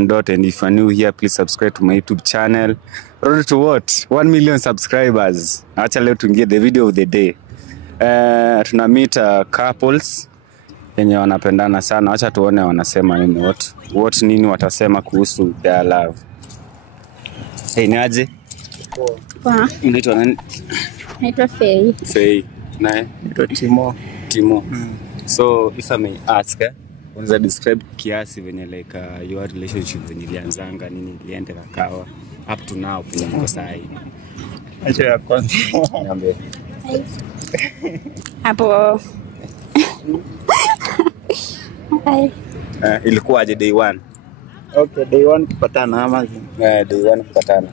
And if you're new here, please subscribe to my YouTube channel. Road to what? 1 million subscribers. Acha leo tuingie the video of the day. Tuna meet couples yenye wanapendana sana. Acha tuone wanasema nini, what nini watasema kuhusu their love. Hey, ni aje? Poa. Unaitwa nani? Naitwa Faye. Faye. Nae? Naitwa Timo. So if I may ask, unaweza describe kiasi venye like your relationship venye ilianzanga, nini ilienda kakawa up to now penye mko sahi? Acha ya kwanza. Niambie. Hapo. Ilikuwa aje day 1? Okay, day 1 kupatana ama Day 1 kupatana.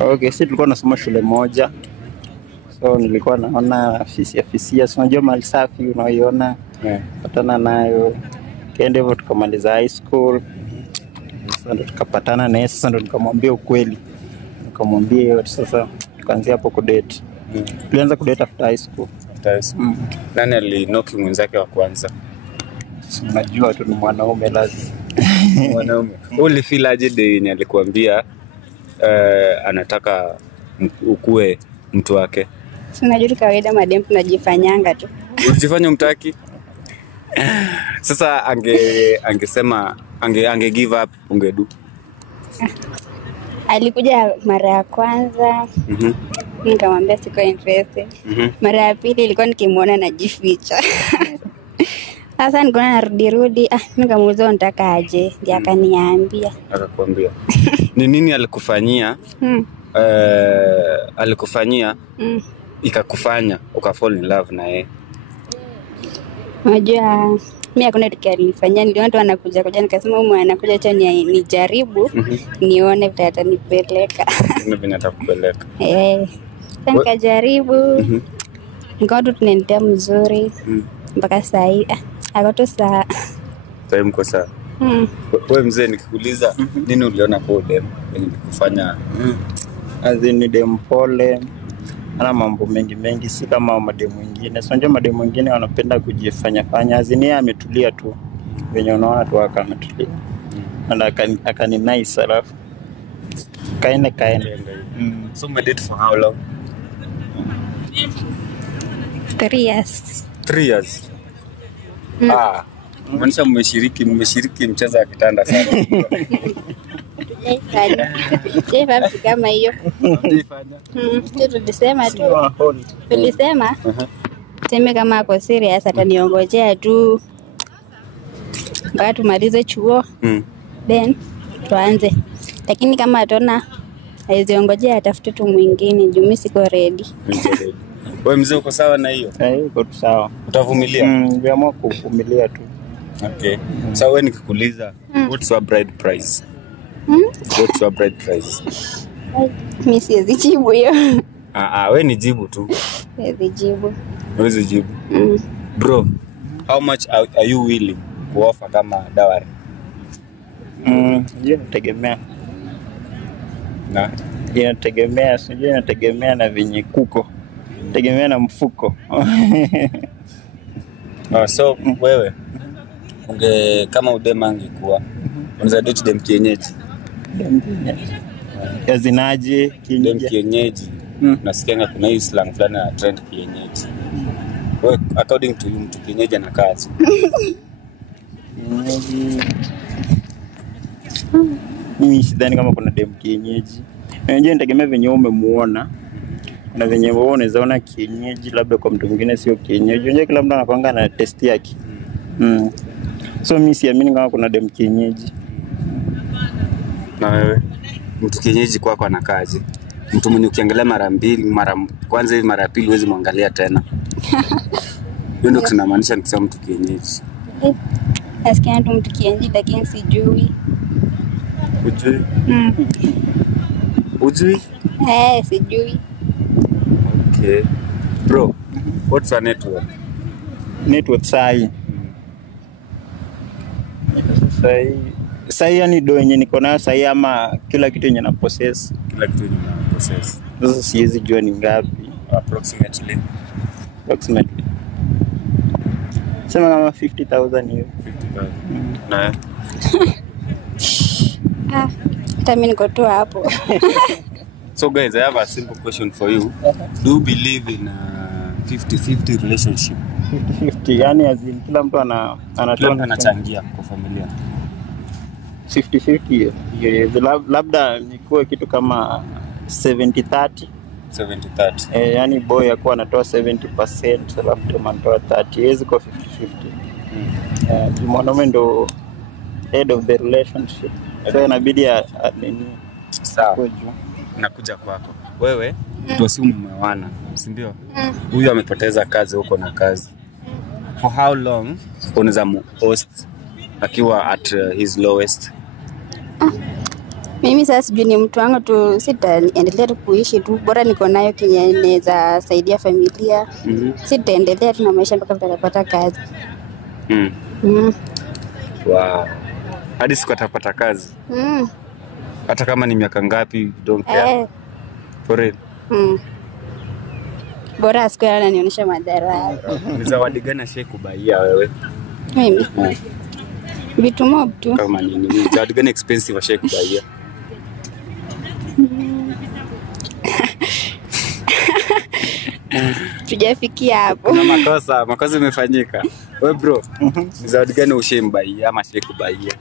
Okay, sisi tulikuwa tunasoma shule moja. So nilikuwa naona fisia, unajua mali safi unaoiona. Patana nayo. Kaenda hivyo tukamaliza high school. Sasa ndo tukapatana na yeye, sasa ndo nikamwambia ukweli. Nikamwambia sasa tukaanzia hapo kudate. Tulianza kudate after high school. Nani alinoki mwenzake wa kwanza? Unajua tu ni mwanaume lazima. Mwanaume. Ulifeel aje day yenye alikwambia anataka ukue mtu wake? Unajua kawaida madem tunajifanyanga tu. Unajifanya mtaki? Sasa angesema ange give up, ungedu? Alikuja mara ya kwanza. Nikamwambia siko interested. Mara ya pili ilikuwa nikimuona najificha. Sasa nikaona narudi, nikamuuliza unataka aje? Ndiye akaniambia. Akakwambia. Ni nini alikufanyia? Alikufanyia ikakufanya ukafall in love na yeye? Unajua mimi hakuna kitu alifanyia, niliona tu anakuja nikasema huyu anakuja acha nijaribu nione vitanipeleka. Nini vinatakupeleka? Sasa nikajaribu. Nikaona tu tunaendelea mzuri mpaka saa hii. Akato saa. Sasa mko sawa. Wewe mzee nikikuuliza nini uliona kwa dem yenye nikufanya azini dem pole, ana mambo mengi si kama mademu wengine. Sio ndio mademu wengine wanapenda kujifanya. Azini yeye ametulia tu. Venye unaona tu ametulia. Na akani nice alafu kaenda. So we date for how long? 3 years. 3 years. Mwanisha mmeshiriki mchezo wa kitanda sana. Jefa kama hiyo. Tulisema tu. Tulisema. Sema kama ako serious ataniongojea tu. Mpaka tumalize chuo. Then tuanze. Lakini kama atona haiziongojea atafute tu mwingine, juu mimi siko ready. Wewe mzee uko sawa na hiyo? Uko sawa. Utavumilia? Nimeamua kuvumilia tu. Okay. So wewe nikikuuliza what's your bride price? What's your bride price? Mimi siwezi jibu hiyo. Wewe ni jibu tu. Siwezi jibu. Huwezi jibu. Bro, how much are you willing to offer kama dowry? Inategemea. Na inategemea, sijui inategemea na venye kuko. Tegemea na mfuko. So wewe kama udema angekuwa unaweza date dem kienyeji? Yazinaje kienyeji? Nasikia kuna hii slang fulani na trend kienyeji. Wewe according to you mtu kienyeji anakaa aje? Mimi sidhani kama kuna dem kienyeji. Unajua inategemea venye umemuona. Na venye wewe unaweza ona kienyeji labda kwa mtu mwingine sio kienyeji. Unajua kila mtu anapanga na test yake. So mimi siamini kama kuna dem kienyeji. Na wewe mtu kienyeji kwako anakaaje? Mtu mwenye ukiangalia mara kwanza hivi mara pili huwezi muangalia tena. Hiyo ndio tunamaanisha nikisema mtu kienyeji. Nasikia tu mtu kienyeji lakini sijui. Ujui? Sijui. Okay. Bro, what's your net worth? Net worth sahi. Sahi yani do yenye niko nayo sahi ama kila kitu yenye na possess? Kila kitu yenye na possess. Sasa siwezi jua ni ngapi. Approximately. Sema kama 50,000 hiyo. 50,000. Na Hata mimi niko tu hapo. So guys, I have a simple question for you. Do you believe in a 50-50 relationship? 50-50, yani azin kila mtu anachangia kwa familia. 50-50, labda nikuwe kitu kama 70-30. 70-30. Yani boy yakuwa anatoa 70%, alafu dem anatoa 30. Hizi kwa 50-50. Mwanaume ndo head of the relationship. So inabidi nini? Sawa. Nakuja kwako. Wewe ndio si mmewana, si ndio? Huyu amepoteza kazi, huko na kazi. For how long unaweza host akiwa at his lowest? Mimi sasa sijui ni mtu wangu tu, sitaendelea tu kuishi tu, bora niko nayo kenye inaweza saidia familia. Sitaendelea tu na maisha mpaka nitapata kazi. Wow. Hadi siku atapata kazi? Hata kama ni miaka ngapi, don't care. For real? Bora siku ananionyesha madhara. Ni zawadi gani ashikubaia wewe? Mimi? Vitu mob tu. Kama nini? Zawadi gani expensive ashikubaia? Tujafikia hapo. Kuna makosa imefanyika. Wewe bro, ni zawadi gani ushembaia ama ashikubaia?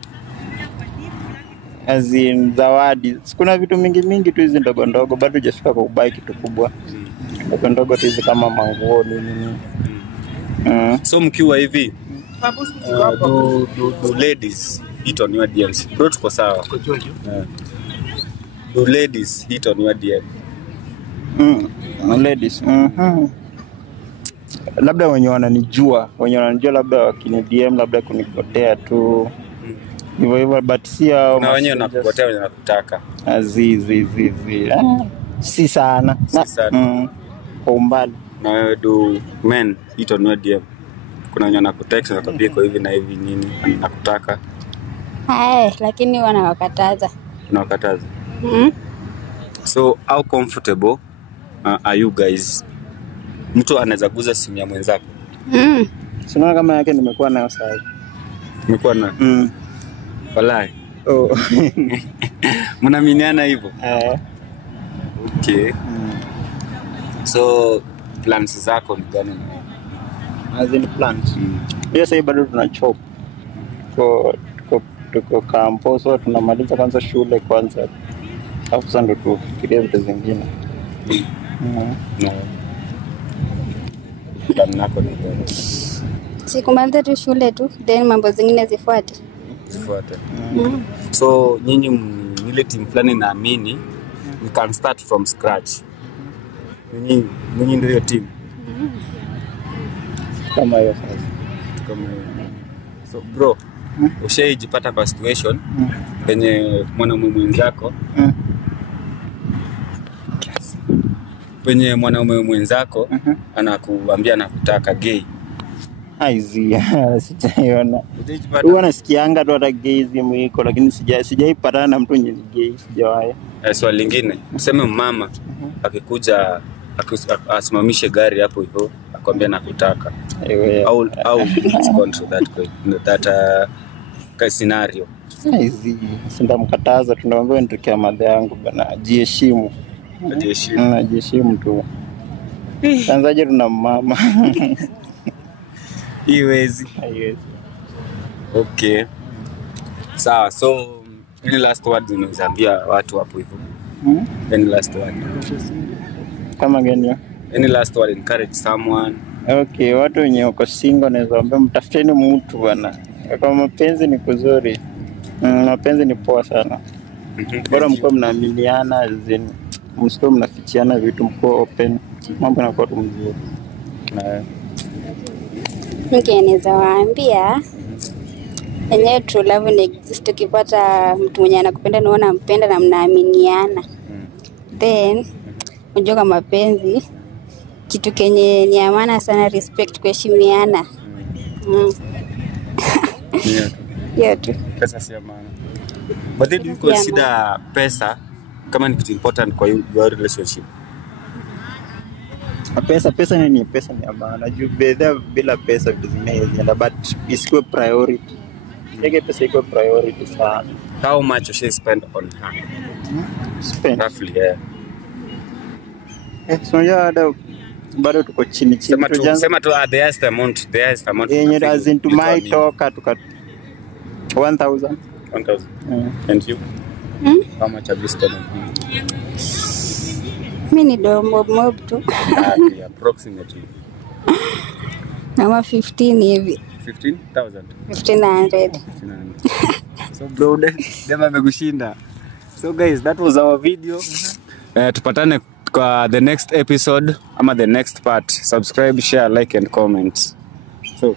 Azin zawadi. Kuna vitu mingi tu hizi ndogo ndogo, bado hujafika kwa kubai kitu kubwa. Ndogo ndogo tu hizi kama manguo nini. So mkiwa hivi, do ladies hit on your DMs? Bro, tuko sawa. Do ladies hit on your DM? Ladies. Labda wenye wananijua labda wakini DM labda kunikotea tu. Hivyo but si hao na wenyewe nakupotea wenye nakutaka. Si sana. Kwa umbali. Na wewe do men hit on your DM? Kuna wenye nakutext na kwambia kwa hivi na hivi nini nakutaka? Lakini wanawakataza. Unawakataza? So how comfortable are you guys? Mtu anaweza guza simu ya mwenzako? Sina kama yake nimekuwa nayo sasa. Nimekuwa na walai. Mnaaminiana hivyo? Okay. So plans zako ni gani na wewe? Azin plans. Ndio sasa bado tunachop. Tuko campus, tunamaliza kwanza shule kwanza. Alafu sasa ndo tufikirie vitu vingine. Nako ni gani? Sikumaliza tu shule tu, then mambo zingine zifuate. So nyinyi ile team fulani naamini we can start from scratch. Nyinyi ndio hiyo team. Kama hiyo sasa. So bro, ushaijipata kwa situation penye mwanaume mwenzako anakuambia nakutaka gay? Sijaiona. Huwa nasikianga tu hata gay mwiko, lakini sijaipatana na mtu mwenye gay, sijawahi. Swali lingine, useme mama akikuja asimamishe gari hapo hivyo akwambia nakutaka. Au respond to that scenario? Sindamkataza, tunamwambia nitokea madha yangu bana, jiheshimu. Jiheshimu tu. Tanzaje tuna mama. Iwezi. Okay. Sawa, so any last words unaambia watu hapo hivyo? Any last word? Kama gani? Any last word encourage someone? Okay, watu wenye wako single naweza waambia mtafuteni mtu bwana. Kwa mapenzi ni kuzuri. Mapenzi ni poa sana. Bora mko mnaaminiana, msiko mnafichiana vitu, mko open. Mambo yanakuwa tu mzuri. Naweza waambia enyewe true love ni exist. Ukipata mtu mwenye anakupenda na unampenda na mnaaminiana, then unajua kama mapenzi kitu kenye ni amana sana, respect, kuheshimiana. Yeah tu. Pesa si amana. But do you consider pesa kama ni kitu important kwa your relationship? Pesa ni amana. Juu bila pesa vitu zingine but isikuwe priority. Yake pesa iko priority sana. How much she spend on her? Spend. Roughly, yeah. So yeah, bado tuko chini. Sema tu the highest amount. Yenye as into my talk tuka 1,000. 1,000. And you? How much have you spent on him? Mimi ni do mob tu. Approximately. Kama 15 hivi. 15,000. 1,500. So bro, dem amekushinda. So guys, that was our video. Tupatane kwa the next episode ama the next part. Subscribe, share, like and comment. So